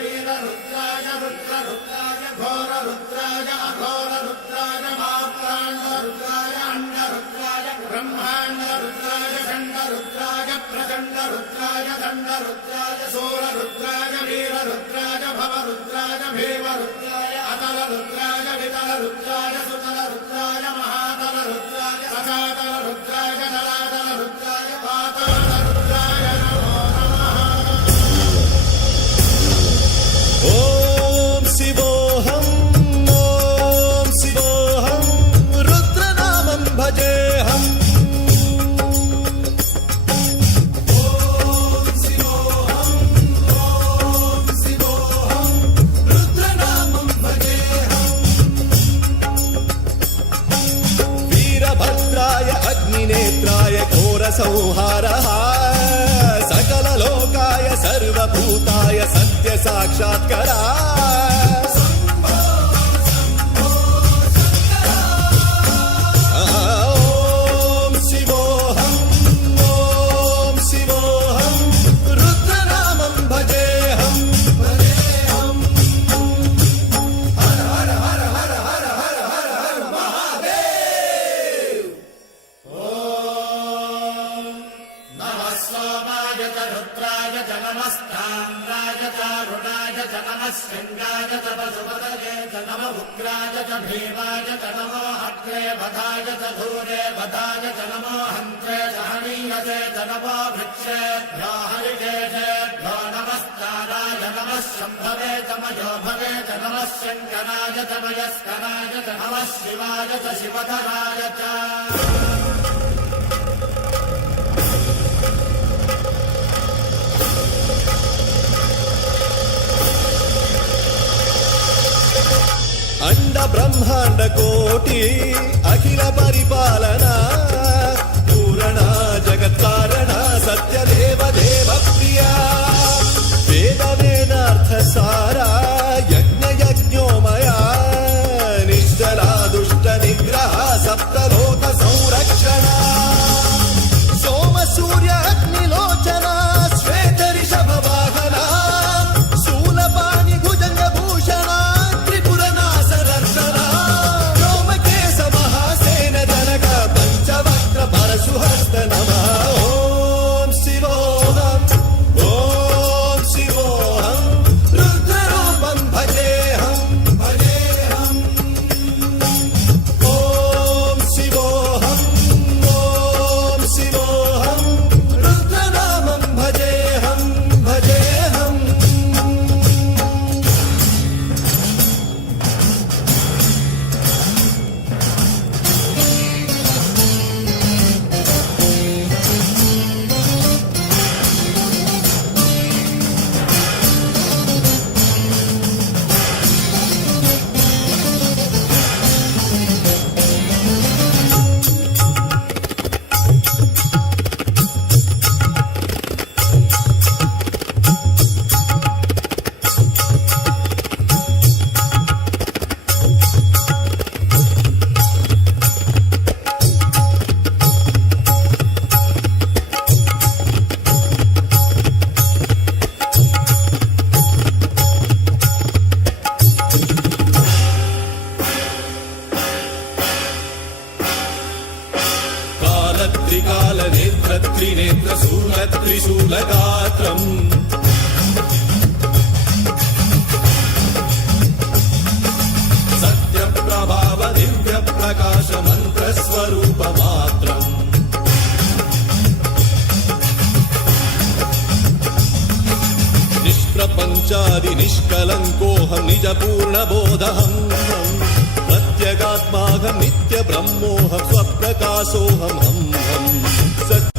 वीररुद्राय रुद्ररुद्राय घोररुद्राय अघोररुद्राय मात्राण्डरुद्राय अण्डरुद्राय ब्रह्माण्डरुद्राय खण्डरुद्राय प्रचण्डरुद्राय दण्डरुद्राय सूररुद्राय वीररुद्राय भवरुद्राय भीमरुद्राय अतलरुद्राय वितलरुद्राय सुतलरुद्राय महातलरुद्राय सकातलरुद्राय जलातलरुद्राय पातालरुद्राय नमो नमः। ओम शिवोऽहं रुद्रनामं भजेऽहम्। वीरभद्राय अग्निनेत्राय घोरसंहारः सकललोकाय सर्वभूताय सत्यसाक्षात्करा। ॐ शिवोऽहं रुद्रनामं भजेऽहम्। हर हर हर हर हर हर हर हर महादेव। नमः सोमाय च रुद्राय च नमस्ताम्राय च रुणाय च नमः शृङ्गाय च पशुपतये च नमः उग्राय च भीमाय च नमो अग्रे वधाय च धूरे वधाय च नमो हन्त्रे च हनीयसे च नमो वृक्षेभ्यो हरिकेशेभ्यो नमस्काराय नमः शम्भवे च मयोभवे च नमः शङ्कराय च मयस्कराय च नमः शिवाय च शिवधराय च। अंड ब्रह्मांड कोटि अखिल परिपालना पूरणा जगत्कारणा सत्यदेव देव प्रिया वेद वेदार्थ सारा यज्ञ यज्ञोमया निश्चला दुष्ट निग्रह सप्तलोक संरक्षणा सोम सूर्य अग्निलोचना श्वेत ऋषभ वाहना शूलपाणि भुजंग भूषणा सुहस्त नमः। ओम शिवोऽहं रुद्ररूपं भजेऽहम्। ओम शिवोऽहं रुद्रनामं भजेऽहम्। त्रिकालनेत्र त्रिनेत्र शूलत्रिशूलगात्रम् सत्यप्रभाव दिव्यप्रकाश मन्त्रस्वरूपमात्रम् निष्प्रपञ्चादि निष्कलङ्कोऽहं निजपूर्णबोधहं प्रत्यगात्माहं नित्यब्रह्मोऽहं स्वप्रकाशोऽहं हं हं सत्य